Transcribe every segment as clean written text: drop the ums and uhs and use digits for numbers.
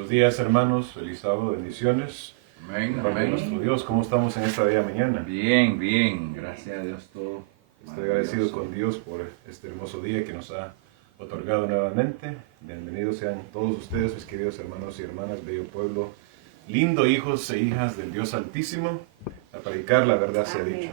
Buenos días, hermanos. Feliz sábado, bendiciones. Amén, Para amén. nuestro Dios, ¿cómo estamos en esta bella mañana? Bien, bien. Gracias a Dios todo. Estoy agradecido con Dios por este hermoso día que nos ha otorgado nuevamente. Bienvenidos sean todos ustedes, mis queridos hermanos y hermanas, bello pueblo, lindo hijos e hijas del Dios Altísimo, a predicar la verdad sea dicho.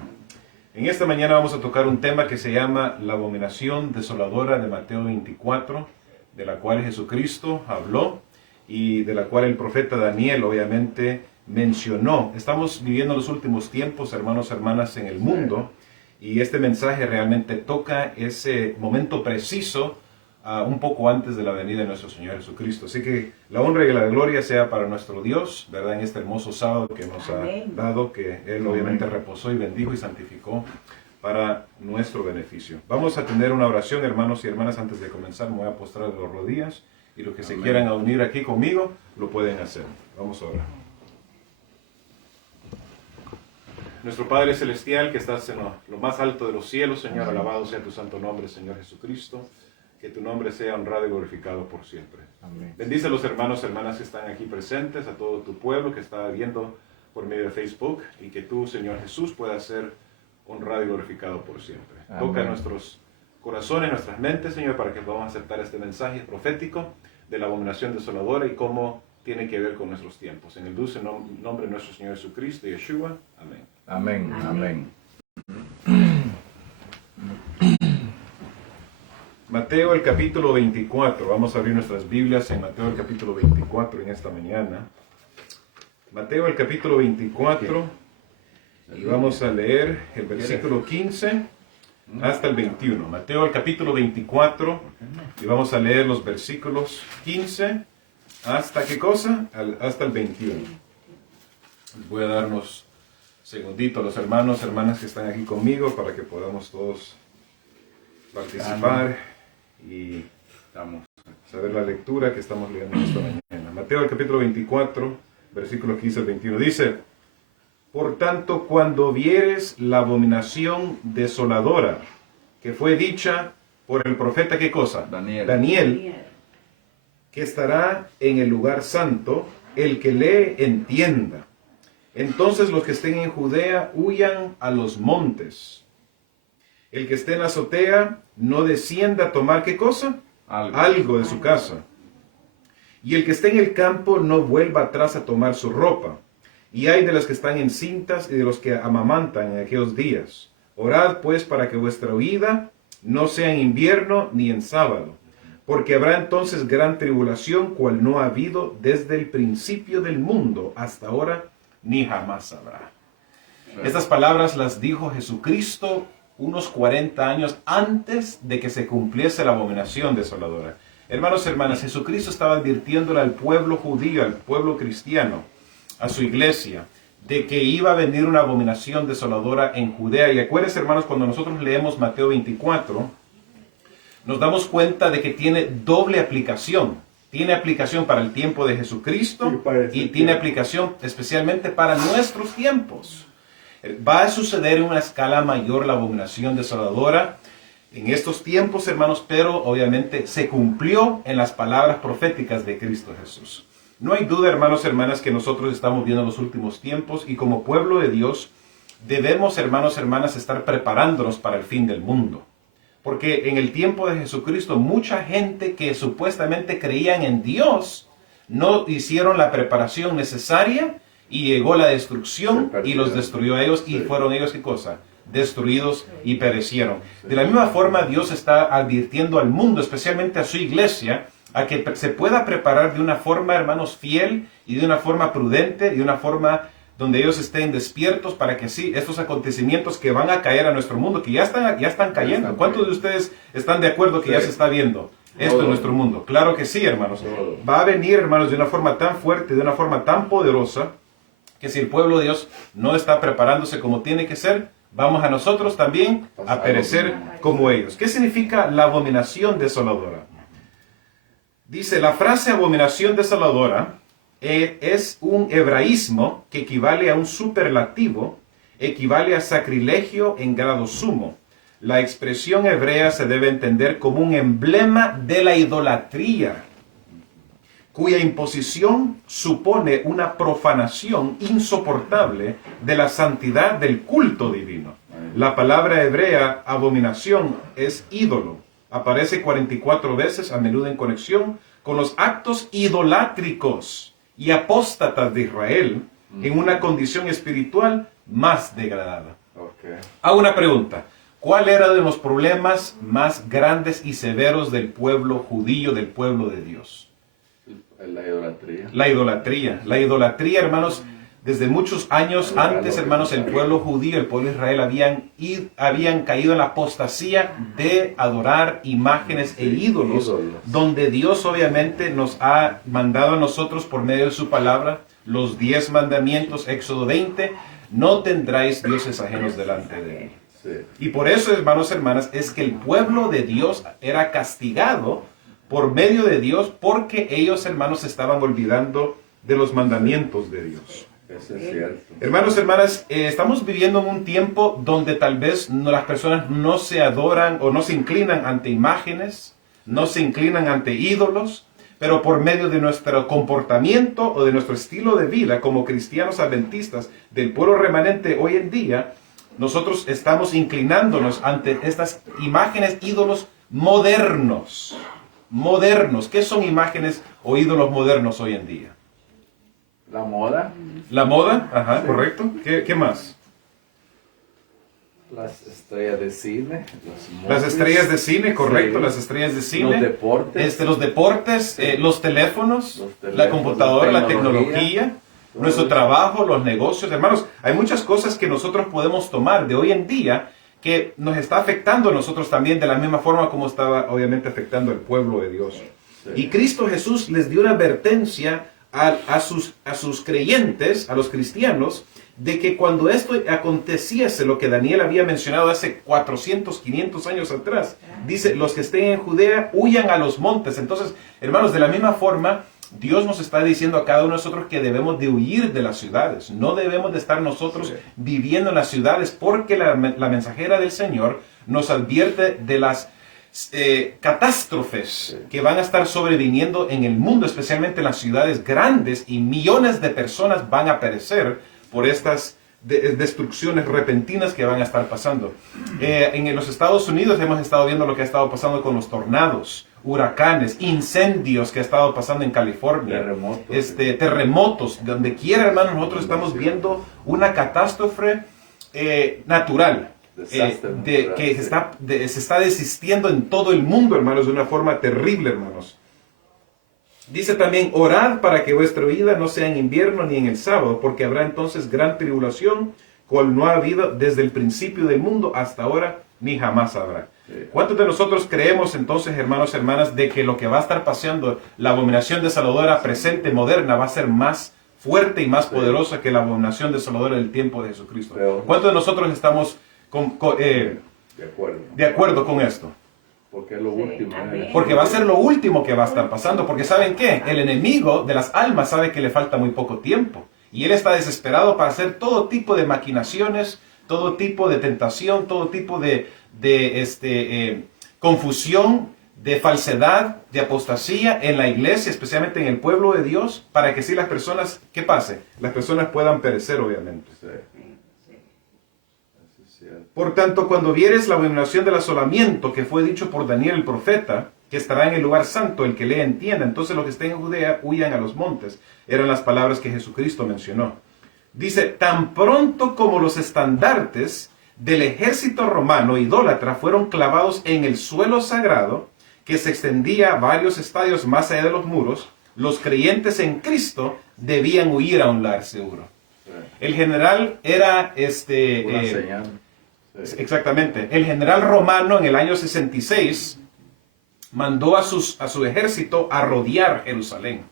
En esta mañana vamos a tocar un tema que se llama la abominación desoladora de Mateo 24, de la cual Jesucristo habló y de la cual el profeta Daniel obviamente mencionó. Estamos viviendo los últimos tiempos, hermanos, hermanas, en el mundo, y este mensaje realmente toca ese momento preciso, un poco antes de la venida de nuestro Señor Jesucristo. Así que la honra y la gloria sea para nuestro Dios, ¿verdad? En este hermoso sábado que nos ha dado, que Él obviamente reposó y bendijo y santificó para nuestro beneficio. Vamos a tener una oración, hermanos y hermanas. Antes de comenzar, me voy a postrar de las rodillas, y los que se quieran unir aquí conmigo, lo pueden hacer. Vamos a orar. Nuestro Padre Celestial, que estás en lo más alto de los cielos, Señor, alabado sea tu santo nombre, Señor Jesucristo. Que tu nombre sea honrado y glorificado por siempre. Amén. Bendice a los hermanos y hermanas que están aquí presentes, a todo tu pueblo que está viendo por medio de Facebook, y que tú, Señor Jesús, puedas ser honrado y glorificado por siempre. Amén. Toca nuestros corazones, nuestras mentes, Señor, para que podamos aceptar este mensaje profético de la abominación desoladora y cómo tiene que ver con nuestros tiempos. En el dulce nombre de nuestro Señor Jesucristo, Yeshua. Amén. Amén, amén. Mateo el capítulo 24, vamos a abrir nuestras Biblias en Mateo el capítulo 24 en esta mañana. Mateo el capítulo 24, y vamos a leer el versículo 15 hasta el 21. Mateo el capítulo 24, y vamos a leer los versículos 15 hasta ¿qué cosa? Hasta el 21. Voy a darnos segundito a los hermanos, hermanas que están aquí conmigo para que podamos todos participar y saber la lectura que estamos leyendo esta mañana. Mateo el capítulo 24, versículo 15 al 21, dice: Por tanto, cuando vieres la abominación desoladora que fue dicha por el profeta, ¿qué cosa? Daniel, que estará en el lugar santo, el que lee entienda. Entonces los que estén en Judea huyan a los montes. El que esté en la azotea no descienda a tomar ¿qué cosa? Algo de su casa. Y el que esté en el campo no vuelva atrás a tomar su ropa. Y hay de las que están encintas y de los que amamantan en aquellos días. Orad pues para que vuestra huida no sea en invierno ni en sábado, porque habrá entonces gran tribulación, cual no ha habido desde el principio del mundo hasta ahora, ni jamás habrá. Estas palabras las dijo Jesucristo unos 40 años antes de que se cumpliese la abominación desoladora. Hermanos y hermanas, Jesucristo estaba advirtiéndole al pueblo judío, al pueblo cristiano, a su iglesia, de que iba a venir una abominación desoladora en Judea. Y acuérdense, hermanos, cuando nosotros leemos Mateo 24, nos damos cuenta de que tiene doble aplicación. Tiene aplicación para el tiempo de Jesucristo y tiene aplicación especialmente para nuestros tiempos. Va a suceder en una escala mayor la abominación desoladora en estos tiempos, hermanos, pero obviamente se cumplió en las palabras proféticas de Cristo Jesús. No hay duda, hermanos y hermanas, que nosotros estamos viendo los últimos tiempos y como pueblo de Dios debemos, hermanos y hermanas, estar preparándonos para el fin del mundo. Porque en el tiempo de Jesucristo mucha gente que supuestamente creían en Dios no hicieron la preparación necesaria y llegó la destrucción y los destruyó a ellos y fueron ellos ¿qué cosa? Destruidos y perecieron. De la misma forma Dios está advirtiendo al mundo, especialmente a su iglesia, a que se pueda preparar de una forma, hermanos, fiel y de una forma prudente y de una forma donde ellos estén despiertos para que sí, estos acontecimientos que van a caer a nuestro mundo, que ya están cayendo. ¿Cuántos de ustedes están de acuerdo que ya se está viendo esto en nuestro mundo? Claro que sí, hermanos. Va a venir, hermanos, de una forma tan fuerte, de una forma tan poderosa, que si el pueblo de Dios no está preparándose como tiene que ser, vamos a nosotros también a perecer como ellos. ¿Qué significa la abominación desoladora? Dice, la frase abominación desoladora es un hebraísmo que equivale a un superlativo, equivale a sacrilegio en grado sumo. La expresión hebrea se debe entender como un emblema de la idolatría. cuya imposición supone una profanación insoportable de la santidad del culto divino. La palabra hebrea abominación es ídolo. Aparece 44 veces, a menudo en conexión con los actos idolátricos y apóstatas de Israel en una condición espiritual más degradada. Hago una pregunta. ¿Cuál era de los problemas más grandes y severos del pueblo judío, del pueblo de Dios? La idolatría. La idolatría. La idolatría, hermanos, desde muchos años antes, hermanos, el pueblo judío, el pueblo de Israel habían caído en la apostasía de adorar imágenes e ídolos, donde Dios obviamente nos ha mandado a nosotros por medio de su palabra los 10 mandamientos, Éxodo 20, no tendráis dioses ajenos delante de mí. Sí. Y por eso, hermanos, hermanas, es que el pueblo de Dios era castigado por medio de Dios porque ellos, hermanos, se estaban olvidando de los mandamientos de Dios. Eso es cierto. Hermanos, hermanas, estamos viviendo en un tiempo donde tal vez las personas no se adoran o no se inclinan ante imágenes, no se inclinan ante ídolos, pero por medio de nuestro comportamiento o de nuestro estilo de vida como cristianos adventistas del pueblo remanente hoy en día, nosotros estamos inclinándonos ante estas imágenes, ídolos modernos. Modernos. ¿Qué son imágenes o ídolos modernos hoy en día? La moda. La moda, ajá, correcto. ¿Qué más? Las estrellas de cine. Las estrellas de cine, correcto, Sí. las estrellas de cine. Los deportes. Los deportes, los teléfonos, la computadora, la tecnología, nuestro trabajo, los negocios. Hermanos, hay muchas cosas que nosotros podemos tomar de hoy en día que nos está afectando a nosotros también de la misma forma como estaba obviamente afectando al pueblo de Dios. Sí. Y Cristo Jesús les dio una advertencia a sus creyentes, a los cristianos, de que cuando esto aconteciese, lo que Daniel había mencionado hace 400, 500 años atrás, dice, los que estén en Judea huyan a los montes. Entonces, hermanos, de la misma forma, Dios nos está diciendo a cada uno de nosotros que debemos de huir de las ciudades. No debemos de estar nosotros viviendo en las ciudades, porque la mensajera del Señor nos advierte de las catástrofes que van a estar sobreviniendo en el mundo, especialmente en las ciudades grandes, y millones de personas van a perecer por estas destrucciones repentinas que van a estar pasando. En los Estados Unidos hemos estado viendo lo que ha estado pasando con los tornados, huracanes, incendios que ha estado pasando en California, terremotos, donde quiera, hermanos, nosotros estamos viendo una catástrofe natural. Que se está desistiendo en todo el mundo, hermanos, de una forma terrible, hermanos. Dice también, orad para que vuestra vida no sea en invierno ni en el sábado, porque habrá entonces gran tribulación, cual no ha habido desde el principio del mundo hasta ahora, ni jamás habrá. ¿Cuántos de nosotros creemos entonces, hermanos, hermanas, de que lo que va a estar pasando, la abominación desoladora presente, moderna, va a ser más fuerte y más poderosa que la abominación desoladora del tiempo de Jesucristo? ¿Cuántos de nosotros estamos de acuerdo con esto? Porque es lo último. Porque va a ser lo último que va a estar pasando. Porque ¿saben qué? El enemigo de las almas sabe que le falta muy poco tiempo. Y él está desesperado para hacer todo tipo de maquinaciones, todo tipo de tentación, todo tipo de confusión, de falsedad, de apostasía en la iglesia, especialmente en el pueblo de Dios, para que si las personas, ¿qué pase? Las personas puedan perecer, obviamente. Sí. Por tanto, cuando vieres la abominación del asolamiento que fue dicho por Daniel el profeta, que estará en el lugar santo, el que lea entienda, entonces los que estén en Judea huyan a los montes. Eran las palabras que Jesucristo mencionó. Dice, tan pronto como los estandartes del ejército romano idólatra fueron clavados en el suelo sagrado, que se extendía varios estadios más allá de los muros, los creyentes en Cristo debían huir a un lugar seguro. El general era Una señal. Exactamente. El general romano en el año 66 mandó a su ejército a rodear Jerusalén.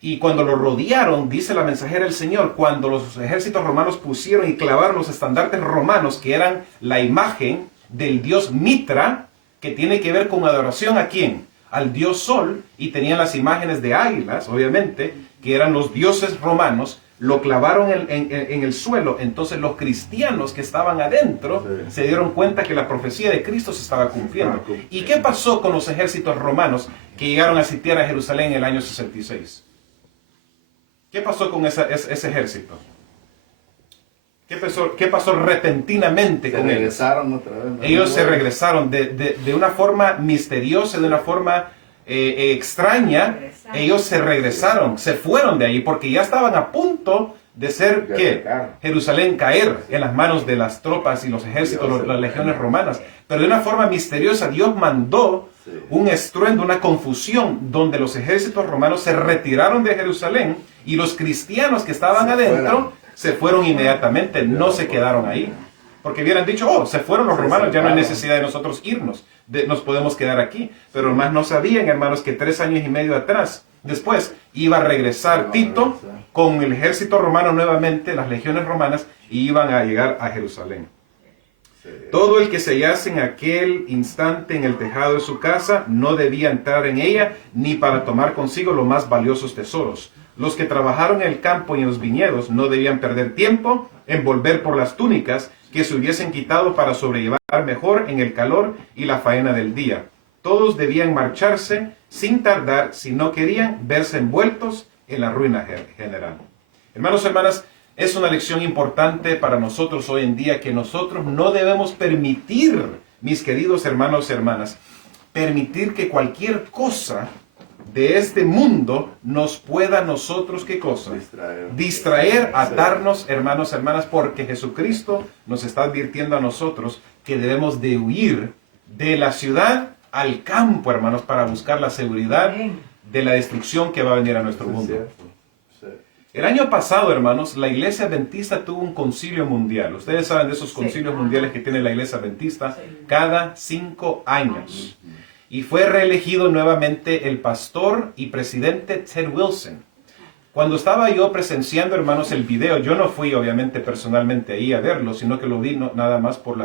Y cuando lo rodearon, dice la mensajera del Señor, cuando los ejércitos romanos pusieron y clavaron los estandartes romanos, que eran la imagen del dios Mitra, que tiene que ver con adoración ¿a quién? Al dios Sol, y tenían las imágenes de águilas, obviamente, que eran los dioses romanos. lo clavaron en el suelo. Entonces los cristianos que estaban adentro se dieron cuenta que la profecía de Cristo se estaba cumpliendo. ¿Y qué pasó con los ejércitos romanos que llegaron a sitiar a Jerusalén en el año 66? ¿Qué pasó con ese ejército? ¿Qué pasó repentinamente con ellos? Regresaron otra vez, ¿no? Ellos se regresaron de una forma misteriosa, de una forma extraña. Ellos se regresaron, se fueron de ahí porque ya estaban a punto de ser ¿qué? Jerusalén caer en las manos de las tropas y los ejércitos, las legiones romanas. Pero de una forma misteriosa Dios mandó un estruendo, una confusión, donde los ejércitos romanos se retiraron de Jerusalén y los cristianos que estaban adentro se fueron inmediatamente, no se quedaron ahí. Porque hubieran dicho, oh, se fueron los romanos, ya no hay necesidad de nosotros irnos, nos podemos quedar aquí. Pero más no sabían, hermanos, que 3 años y medio atrás, después, iba a regresar Tito con el ejército romano nuevamente, las legiones romanas, y iban a llegar a Jerusalén. Todo el que se hallase en aquel instante en el tejado de su casa no debía entrar en ella, ni para tomar consigo los más valiosos tesoros. Los que trabajaron en el campo y en los viñedos no debían perder tiempo en volver por las túnicas que se hubiesen quitado para sobrellevar mejor en el calor y la faena del día. Todos debían marcharse sin tardar si no querían verse envueltos en la ruina general. Hermanos y hermanas, es una lección importante para nosotros hoy en día que nosotros no debemos permitir, mis queridos hermanos y hermanas, permitir que cualquier cosa de este mundo nos pueda a nosotros, ¿qué cosa? Distraer, atarnos, hermanos, hermanas, porque Jesucristo nos está advirtiendo a nosotros que debemos de huir de la ciudad al campo, hermanos, para buscar la seguridad de la destrucción que va a venir a nuestro mundo. El año pasado, hermanos, la Iglesia Adventista tuvo un concilio mundial. Ustedes saben de esos concilios mundiales que tiene la Iglesia Adventista cada 5 años. Y fue reelegido nuevamente el pastor y presidente Ted Wilson. Cuando estaba yo presenciando, hermanos, el video, yo no fui obviamente personalmente ahí a verlo, sino que lo vi nada más por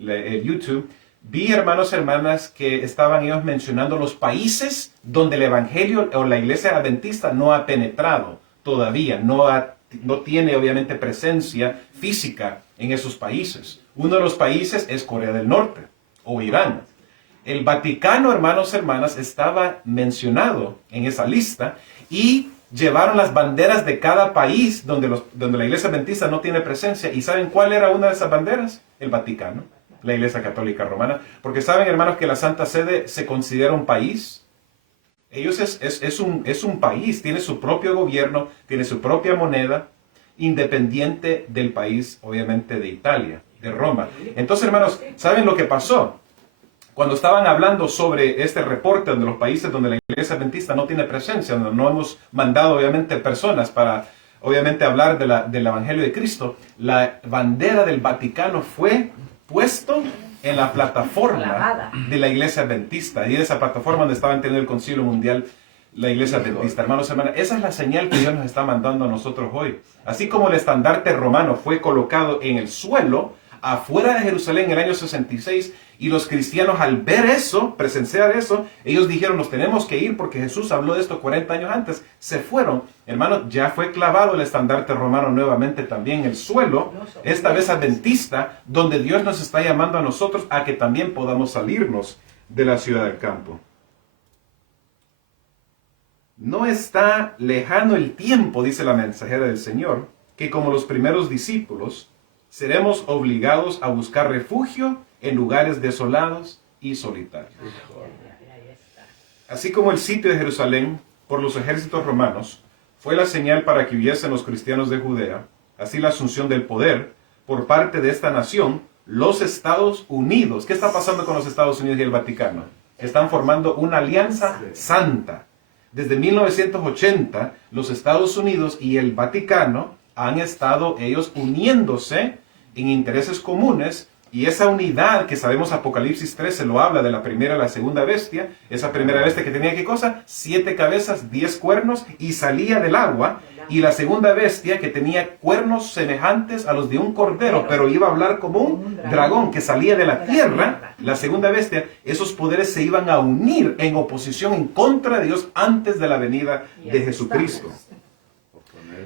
el YouTube. Vi, hermanos y hermanas, que estaban ellos mencionando los países donde el evangelio o la iglesia adventista no ha penetrado todavía, no tiene obviamente presencia física en esos países. Uno de los países es Corea del Norte o Irán. El Vaticano, hermanos y hermanas, estaba mencionado en esa lista y llevaron las banderas de cada país donde la iglesia adventista no tiene presencia. ¿Y saben cuál era una de esas banderas? El Vaticano, la iglesia católica romana. Porque saben, hermanos, que la Santa Sede se considera un país. Ellos es un país, tiene su propio gobierno, tiene su propia moneda, independiente del país, obviamente, de Italia, de Roma. Entonces, hermanos, ¿saben lo que pasó? Cuando estaban hablando sobre este reporte de los países donde la iglesia adventista no tiene presencia, donde no hemos mandado obviamente personas para obviamente hablar del evangelio de Cristo, la bandera del Vaticano fue puesto en la plataforma de la iglesia adventista, y de esa plataforma donde estaban teniendo el concilio mundial la iglesia adventista. Hermanos y hermanas, esa es la señal que Dios nos está mandando a nosotros hoy. Así como el estandarte romano fue colocado en el suelo afuera de Jerusalén en el año 66, y los cristianos al ver eso, presenciar eso, ellos dijeron, nos tenemos que ir porque Jesús habló de esto 40 años antes. Se fueron. Hermanos, ya fue clavado el estandarte romano nuevamente también en el suelo, esta vez adventista, donde Dios nos está llamando a nosotros a que también podamos salirnos de la ciudad del campo. No está lejano el tiempo, dice la mensajera del Señor, que como los primeros discípulos, seremos obligados a buscar refugio en lugares desolados y solitarios. Así como el sitio de Jerusalén por los ejércitos romanos fue la señal para que huyesen los cristianos de Judea, así la asunción del poder por parte de esta nación, los Estados Unidos. ¿Qué está pasando con los Estados Unidos y el Vaticano? Están formando una alianza santa. Desde 1980, los Estados Unidos y el Vaticano han estado ellos uniéndose en intereses comunes, y esa unidad que sabemos Apocalipsis 13 lo habla de la primera y la segunda bestia, esa primera bestia que tenía ¿qué cosa? 7 cabezas, 10 cuernos y salía del agua, y la segunda bestia que tenía cuernos semejantes a los de un cordero, pero iba a hablar como un dragón que salía de la tierra. La segunda bestia, esos poderes se iban a unir en oposición en contra de Dios antes de la venida de Jesucristo.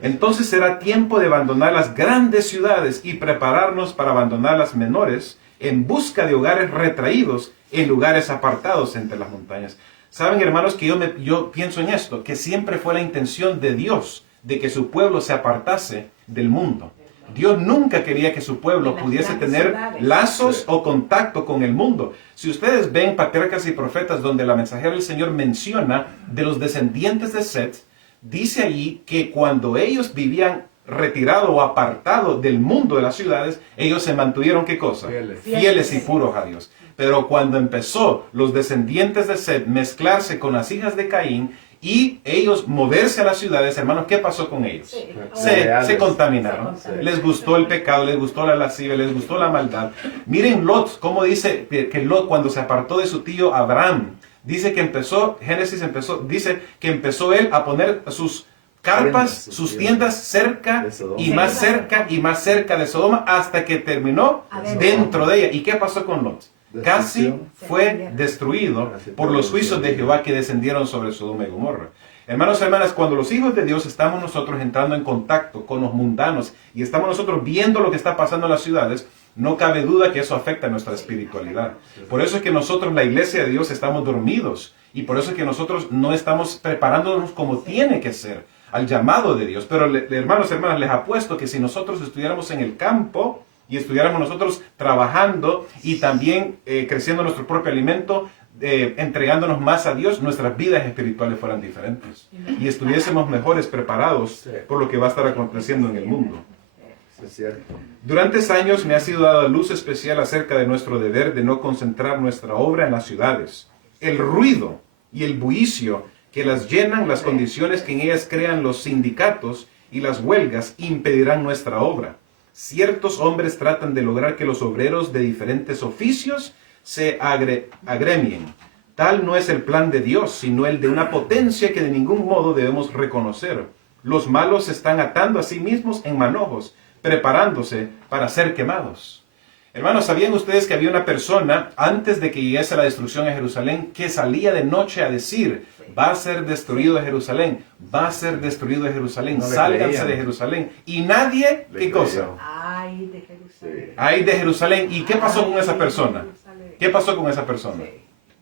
Entonces será tiempo de abandonar las grandes ciudades y prepararnos para abandonar las menores en busca de hogares retraídos en lugares apartados entre las montañas. Saben, hermanos, que yo pienso en esto, que siempre fue la intención de Dios de que su pueblo se apartase del mundo. Dios nunca quería que su pueblo pudiese tener lazos o contacto con el mundo. Si ustedes ven Patriarcas y Profetas, donde la mensajera del Señor menciona de los descendientes de Set, dice allí que cuando ellos vivían retirado o apartado del mundo de las ciudades, ellos se mantuvieron, ¿qué cosa? Fieles y puros a Dios. Pero cuando empezó los descendientes de Set mezclarse con las hijas de Caín y ellos moverse a las ciudades, hermanos, ¿qué pasó con ellos? Se contaminaron. Les gustó el pecado, les gustó la lascivia, les gustó la maldad. Miren Lot, cómo dice que Lot, cuando se apartó de su tío Abraham, dice que dice que empezó él a poner sus carpas, sus tiendas cerca y más cerca y más cerca de Sodoma hasta que terminó dentro de ella. ¿Y qué pasó con Lot? Casi fue destruido por los juicios de Jehová que descendieron sobre Sodoma y Gomorra. Hermanos y hermanas, cuando los hijos de Dios estamos nosotros entrando en contacto con los mundanos y estamos nosotros viendo lo que está pasando en las ciudades, no cabe duda que eso afecta a nuestra espiritualidad. Por eso es que nosotros, la iglesia de Dios, estamos dormidos. Y por eso es que nosotros no estamos preparándonos como tiene que ser al llamado de Dios. Pero hermanos y hermanas, les apuesto que si nosotros estuviéramos en el campo y estuviéramos nosotros trabajando y también creciendo nuestro propio alimento, entregándonos más a Dios, nuestras vidas espirituales fueran diferentes y estuviésemos mejores preparados por lo que va a estar aconteciendo en el mundo. Es cierto. Durante años me ha sido dada luz especial acerca de nuestro deber de no concentrar nuestra obra en las ciudades. El ruido y el bullicio que las llenan, las condiciones que en ellas crean los sindicatos y las huelgas impedirán nuestra obra. Ciertos hombres tratan de lograr que los obreros de diferentes oficios se agremien. Tal no es el plan de Dios, sino el de una potencia que de ningún modo debemos reconocer. Los malos se están atando a sí mismos en manojos, preparándose para ser quemados. Hermanos, ¿sabían ustedes que había una persona, antes de que llegase la destrucción a Jerusalén, que salía de noche a decir: va a ser destruido de Jerusalén, va a ser destruido de Jerusalén, no sálganse de Jerusalén? Y nadie, ¿qué cosa? Ay, de Jerusalén. Ay, de Jerusalén. ¿Y qué pasó con esa persona? ¿Qué pasó con esa persona?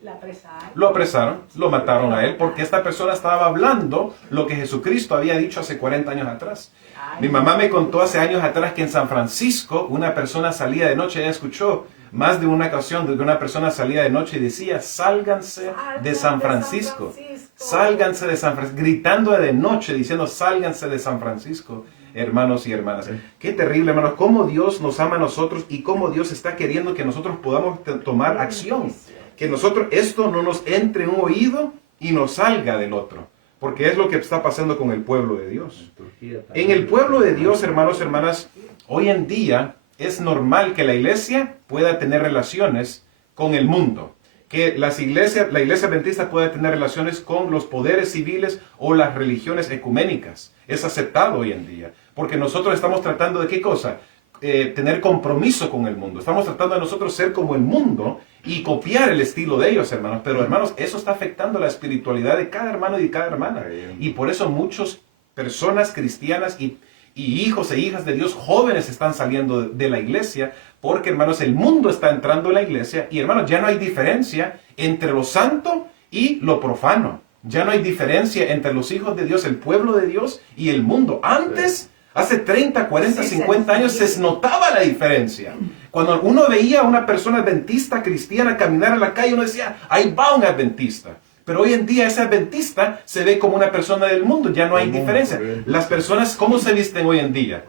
La apresaron. Lo apresaron, lo mataron a él, porque esta persona estaba hablando lo que Jesucristo había dicho hace 40 años atrás. Mi mamá me contó hace años atrás que en San Francisco una persona salía de noche. Ella escuchó más de una ocasión de que una persona salía de noche y decía: sálganse de San Francisco, sálganse de San Francisco, gritando de noche diciendo: sálganse de San Francisco. Hermanos y hermanas, qué terrible, hermanos, cómo Dios nos ama a nosotros y cómo Dios está queriendo que nosotros podamos tomar acción. Que nosotros, esto no nos entre en un oído y nos salga del otro. Porque es lo que está pasando con el pueblo de Dios. En el pueblo de Dios, hermanos y hermanas, hoy en día es normal que la iglesia pueda tener relaciones con el mundo. Que la iglesia adventista pueda tener relaciones con los poderes civiles o las religiones ecuménicas. Es aceptado hoy en día. Porque nosotros estamos tratando de ¿qué cosa? Tener compromiso con el mundo. Estamos tratando de nosotros ser como el mundo y copiar el estilo de ellos, hermanos. Pero, hermanos, eso está afectando la espiritualidad de cada hermano y de cada hermana. Y por eso muchas personas cristianas y hijos e hijas de Dios jóvenes están saliendo de la iglesia, porque, hermanos, el mundo está entrando en la iglesia y, hermanos, ya no hay diferencia entre lo santo y lo profano. Ya no hay diferencia entre los hijos de Dios, el pueblo de Dios y el mundo. Antes, hace 30, 40, 50 años, se notaba la diferencia. Cuando uno veía a una persona adventista cristiana caminar en la calle, uno decía: ahí va un adventista. Pero hoy en día ese adventista se ve como una persona del mundo, ya no hay diferencia. Las personas, ¿cómo se visten hoy en día?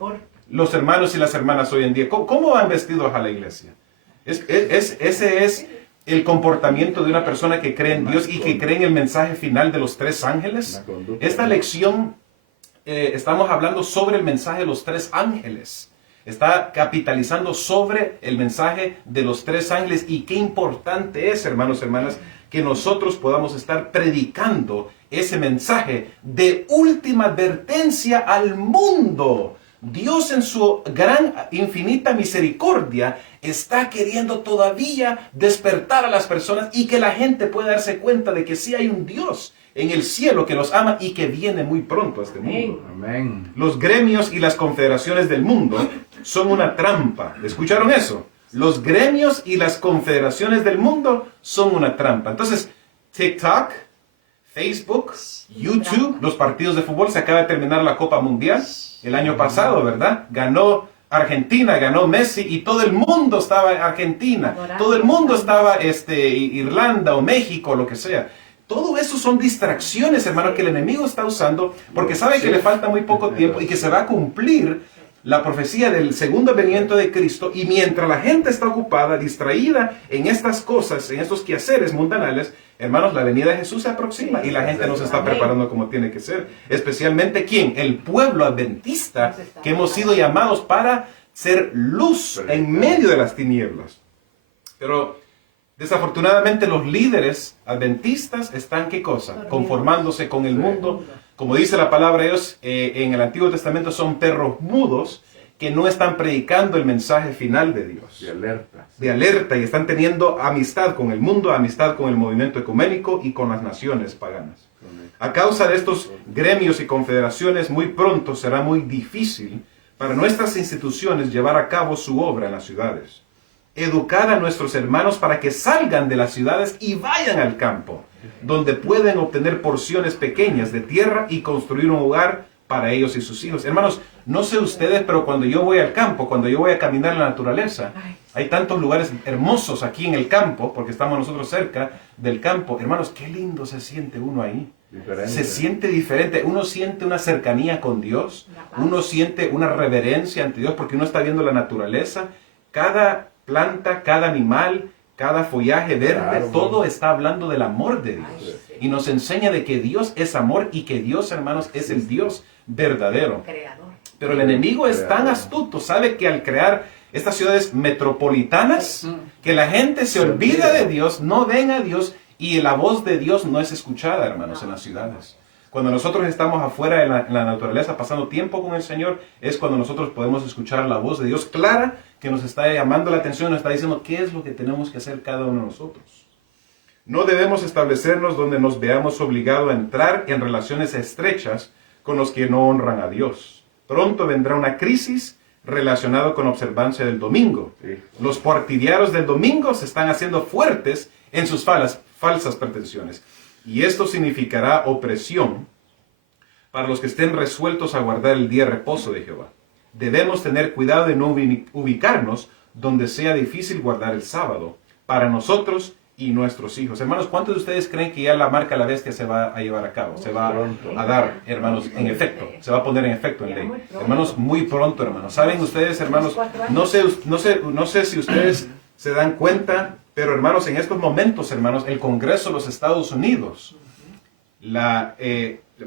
Los hermanos y las hermanas hoy en día, ¿cómo van vestidos a la iglesia? Ese es el comportamiento de una persona que cree en Dios y que cree en el mensaje final de los tres ángeles. Esta lección, estamos hablando sobre el mensaje de los tres ángeles. Está capitalizando sobre el mensaje de los tres ángeles. Y qué importante es, hermanos y hermanas, que nosotros podamos estar predicando ese mensaje de última advertencia al mundo. Dios, en su gran, infinita misericordia, está queriendo todavía despertar a las personas y que la gente pueda darse cuenta de que sí hay un Dios en el cielo que los ama y que viene muy pronto a este mundo. Amén. Los gremios y las confederaciones del mundo son una trampa. ¿Escucharon eso? Los gremios y las confederaciones del mundo son una trampa. Entonces, TikTok, Facebook, YouTube, los partidos de fútbol, se acaba de terminar la Copa Mundial el año pasado, ¿verdad? Ganó Argentina, ganó Messi y todo el mundo estaba en Argentina. Todo el mundo estaba Irlanda o México, lo que sea. Todo eso son distracciones, hermano, que el enemigo está usando porque sabe que le falta muy poco tiempo y que se va a cumplir la profecía del segundo venimiento de Cristo, y mientras la gente está ocupada, distraída en estas cosas, en estos quehaceres mundanales, hermanos, la venida de Jesús se aproxima y la gente no se está preparando como tiene que ser. Especialmente, ¿quién? El pueblo adventista, que hemos sido llamados para ser luz en medio de las tinieblas. Pero desafortunadamente los líderes adventistas están, ¿qué cosa? Conformándose con el mundo. Como dice la palabra, ellos en el Antiguo Testamento son perros mudos que no están predicando el mensaje final de Dios. De alerta. De alerta, y están teniendo amistad con el mundo, amistad con el movimiento ecuménico y con las naciones paganas. A causa de estos gremios y confederaciones, muy pronto será muy difícil para nuestras instituciones llevar a cabo su obra en las ciudades. Educar a nuestros hermanos para que salgan de las ciudades y vayan al campo, donde pueden obtener porciones pequeñas de tierra y construir un hogar para ellos y sus hijos. Hermanos, no sé ustedes, pero cuando yo voy al campo, cuando yo voy a caminar en la naturaleza, hay tantos lugares hermosos aquí en el campo, porque estamos nosotros cerca del campo. Hermanos, qué lindo se siente uno ahí. Diferente. Se siente diferente. Uno siente una cercanía con Dios. Uno siente una reverencia ante Dios porque uno está viendo la naturaleza. Cada planta, cada animal, cada follaje verde, Claro, todo está hablando del amor de Dios. Y nos enseña de que Dios es amor y que Dios, hermanos, es el Dios verdadero. Creador. Pero el enemigo es tan astuto, sabe que al crear estas ciudades metropolitanas, que la gente se olvida de Dios, no ven a Dios, y la voz de Dios no es escuchada, hermanos, en las ciudades. Cuando nosotros estamos afuera en la naturaleza pasando tiempo con el Señor, es cuando nosotros podemos escuchar la voz de Dios clara, que nos está llamando la atención, nos está diciendo qué es lo que tenemos que hacer cada uno de nosotros. No debemos establecernos donde nos veamos obligados a entrar en relaciones estrechas con los que no honran a Dios. Pronto vendrá una crisis relacionada con la observancia del domingo. Los partidarios del domingo se están haciendo fuertes en sus falsas pretensiones. Y esto significará opresión para los que estén resueltos a guardar el día de reposo de Jehová. Debemos tener cuidado de no ubicarnos donde sea difícil guardar el sábado para nosotros y nuestros hijos. Hermanos, ¿cuántos de ustedes creen que ya la marca de la bestia se va a llevar a cabo? Se va a dar, hermanos, en efecto. Se va a poner en efecto en ley. Hermanos, muy pronto, hermanos. ¿Saben ustedes, hermanos? No sé si ustedes se dan cuenta, pero hermanos, en estos momentos, hermanos, el Congreso de los Estados Unidos,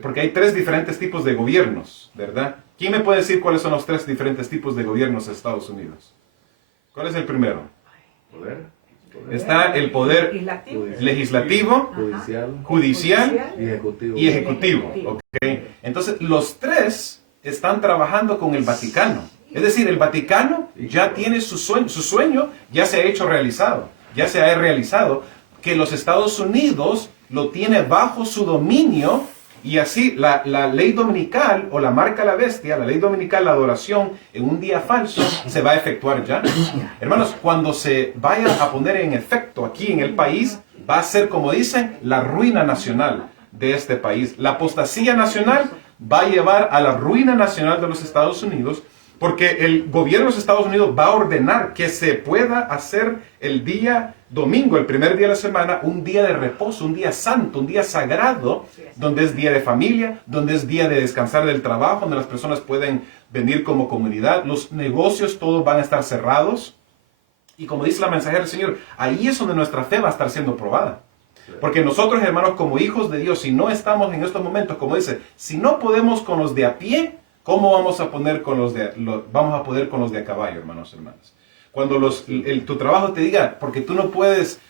porque hay 3 diferentes tipos de gobiernos, ¿verdad? ¿Quién me puede decir cuáles son los 3 diferentes tipos de gobiernos de Estados Unidos? ¿Cuál es el primero? Poder. Está el poder legislativo, judicial y ejecutivo. y ejecutivo. ¿Okay? Entonces, los 3 están trabajando con el Vaticano. Es decir, el Vaticano ya tiene su sueño ya se ha hecho realizado, ya se ha realizado, que los Estados Unidos lo tiene bajo su dominio. Y así la ley dominical o la marca de la bestia, la ley dominical, la adoración en un día falso, se va a efectuar ya. Hermanos, cuando se vaya a poner en efecto aquí en el país, va a ser, como dicen, la ruina nacional de este país. La apostasía nacional va a llevar a la ruina nacional de los Estados Unidos, porque el gobierno de los Estados Unidos va a ordenar que se pueda hacer el día domingo, el primer día de la semana, un día de reposo, un día santo, un día sagrado, donde es día de familia, donde es día de descansar del trabajo, donde las personas pueden venir como comunidad. Los negocios todos van a estar cerrados. Y como dice la mensajera del Señor, ahí es donde nuestra fe va a estar siendo probada. Porque nosotros, hermanos, como hijos de Dios, si no estamos en estos momentos, como dice, si no podemos con los de a pie, ¿cómo vamos a poder con los de a caballo, hermanos, hermanas? Cuando tu trabajo te diga, porque tú no puedes,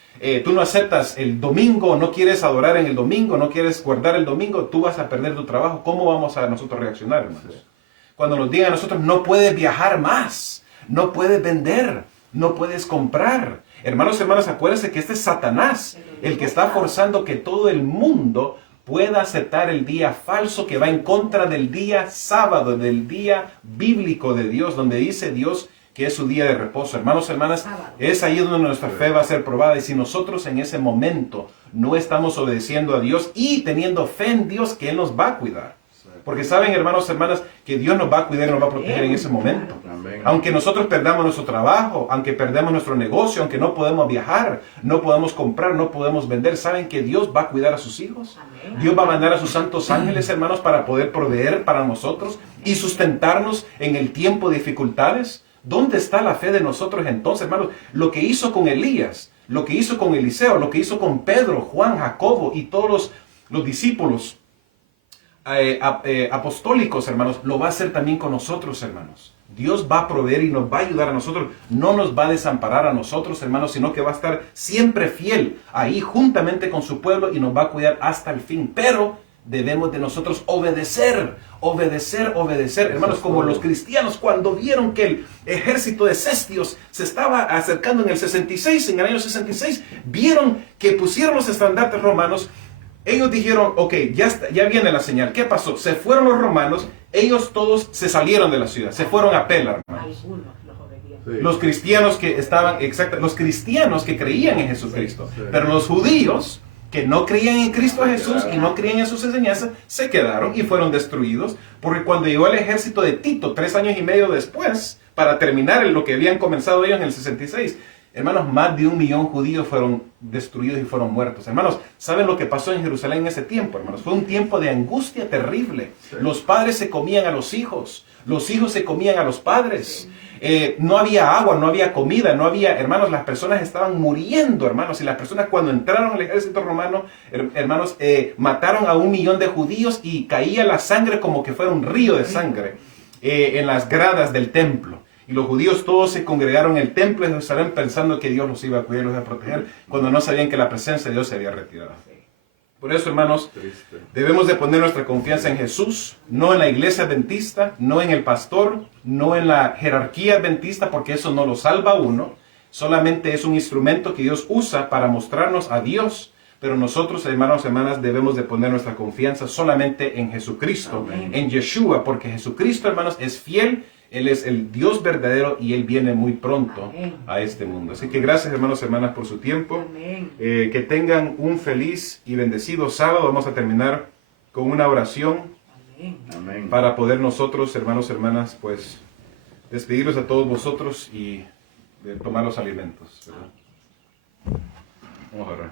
tú no aceptas el domingo, no quieres adorar en el domingo, no quieres guardar el domingo, tú vas a perder tu trabajo. ¿Cómo vamos a nosotros reaccionar, hermanos? Cuando nos digan a nosotros, no puedes viajar más, no puedes vender, no puedes comprar. Hermanos, hermanas, acuérdense que este es Satanás, el que está forzando que todo el mundo pueda aceptar el día falso que va en contra del día sábado, del día bíblico de Dios, donde dice Dios que es su día de reposo. Hermanos, hermanas, es ahí donde nuestra fe va a ser probada. Y si nosotros en ese momento no estamos obedeciendo a Dios y teniendo fe en Dios, que Él nos va a cuidar. Porque saben, hermanos, hermanas, que Dios nos va a cuidar y nos va a proteger en ese momento. Amén. Aunque nosotros perdamos nuestro trabajo, aunque perdamos nuestro negocio, aunque no podemos viajar, no podemos comprar, no podemos vender, ¿saben que Dios va a cuidar a sus hijos? Dios va a mandar a sus santos ángeles, hermanos, para poder proveer para nosotros y sustentarnos en el tiempo de dificultades. ¿Dónde está la fe de nosotros entonces, hermanos? Lo que hizo con Elías, lo que hizo con Eliseo, lo que hizo con Pedro, Juan, Jacobo y todos los discípulos apostólicos, hermanos, lo va a hacer también con nosotros, hermanos. Dios va a proveer y nos va a ayudar a nosotros. No nos va a desamparar a nosotros, hermanos, sino que va a estar siempre fiel ahí juntamente con su pueblo y nos va a cuidar hasta el fin. Pero debemos de nosotros obedecer, hermanos, como los cristianos cuando vieron que el ejército de Cestios se estaba acercando en el 66, en el año 66, vieron que pusieron los estandartes romanos. Ellos dijeron, ok, ya viene la señal. ¿Qué pasó? Se fueron los romanos, ellos todos se salieron de la ciudad, se fueron a Pela, hermanos. Algunos los obedientes. Los cristianos que estaban, los cristianos que creían en Jesucristo, pero los judíos que no creían en Cristo Jesús y no creían en sus enseñanzas, se quedaron y fueron destruidos, porque cuando llegó el ejército de Tito, 3 años y medio después, para terminar en lo que habían comenzado ellos en el 66, hermanos, más de 1 millón judíos fueron destruidos y fueron muertos. Hermanos, ¿saben lo que pasó en Jerusalén en ese tiempo, hermanos? Fue un tiempo de angustia terrible. Sí. Los padres se comían a los hijos se comían a los padres. Sí. No había agua, no había comida, no había, hermanos, las personas estaban muriendo, hermanos. Y las personas cuando entraron al ejército romano, hermanos, mataron a 1 millón de judíos y caía la sangre como que fuera un río de sangre en las gradas del templo. Y los judíos todos se congregaron en el templo de Jerusalén pensando que Dios los iba a cuidar y los iba a proteger, cuando no sabían que la presencia de Dios se había retirado. Por eso, hermanos, debemos de poner nuestra confianza en Jesús, no en la iglesia adventista, no en el pastor, no en la jerarquía adventista, porque eso no lo salva a uno. Solamente es un instrumento que Dios usa para mostrarnos a Dios. Pero nosotros, hermanos y hermanas, debemos de poner nuestra confianza solamente en Jesucristo, en Yeshua, porque Jesucristo, hermanos, es fiel. Él es el Dios verdadero y Él viene muy pronto a este mundo. Así que gracias, hermanos y hermanas, por su tiempo. Que tengan un feliz y bendecido sábado. Vamos a terminar con una oración. Amén. Para poder nosotros, hermanos y hermanas, pues despedirlos a todos vosotros y tomar los alimentos, ¿verdad? Vamos a orar.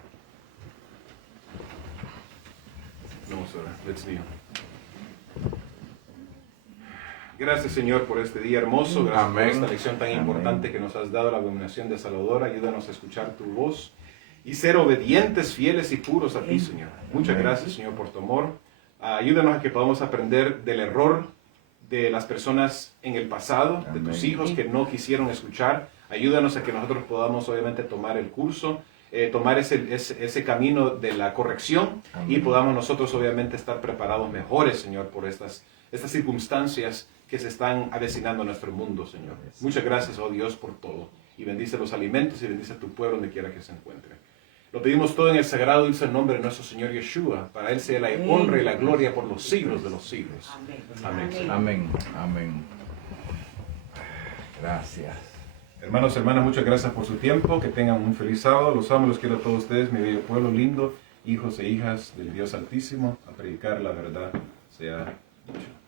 Vamos a orar. Let's kneel. Gracias, Señor, por este día hermoso. Gracias por esta lección tan importante que nos has dado, la abominación desaladora. Ayúdanos a escuchar tu voz y ser obedientes, fieles y puros a ti, Señor. Muchas gracias, Señor, por tu amor. Ayúdanos a que podamos aprender del error de las personas en el pasado, de tus hijos que no quisieron escuchar. Ayúdanos a que nosotros podamos, obviamente, tomar el curso, tomar ese camino de la corrección y podamos nosotros, obviamente, estar preparados mejores, Señor, por estas circunstancias que se están avecinando a nuestro mundo, Señor. Muchas gracias, oh Dios, por todo. Y bendice los alimentos y bendice a tu pueblo donde quiera que se encuentre. Lo pedimos todo en el sagrado y dulce nombre de nuestro Señor Yeshua. Para Él sea la honra y la gloria por los siglos de los siglos. Amén. Amén. Amén. Gracias. Hermanos, hermanas, muchas gracias por su tiempo. Que tengan un feliz sábado. Los amo, los quiero a todos ustedes, mi bello pueblo lindo, hijos e hijas del Dios Altísimo. A predicar la verdad sea mucho.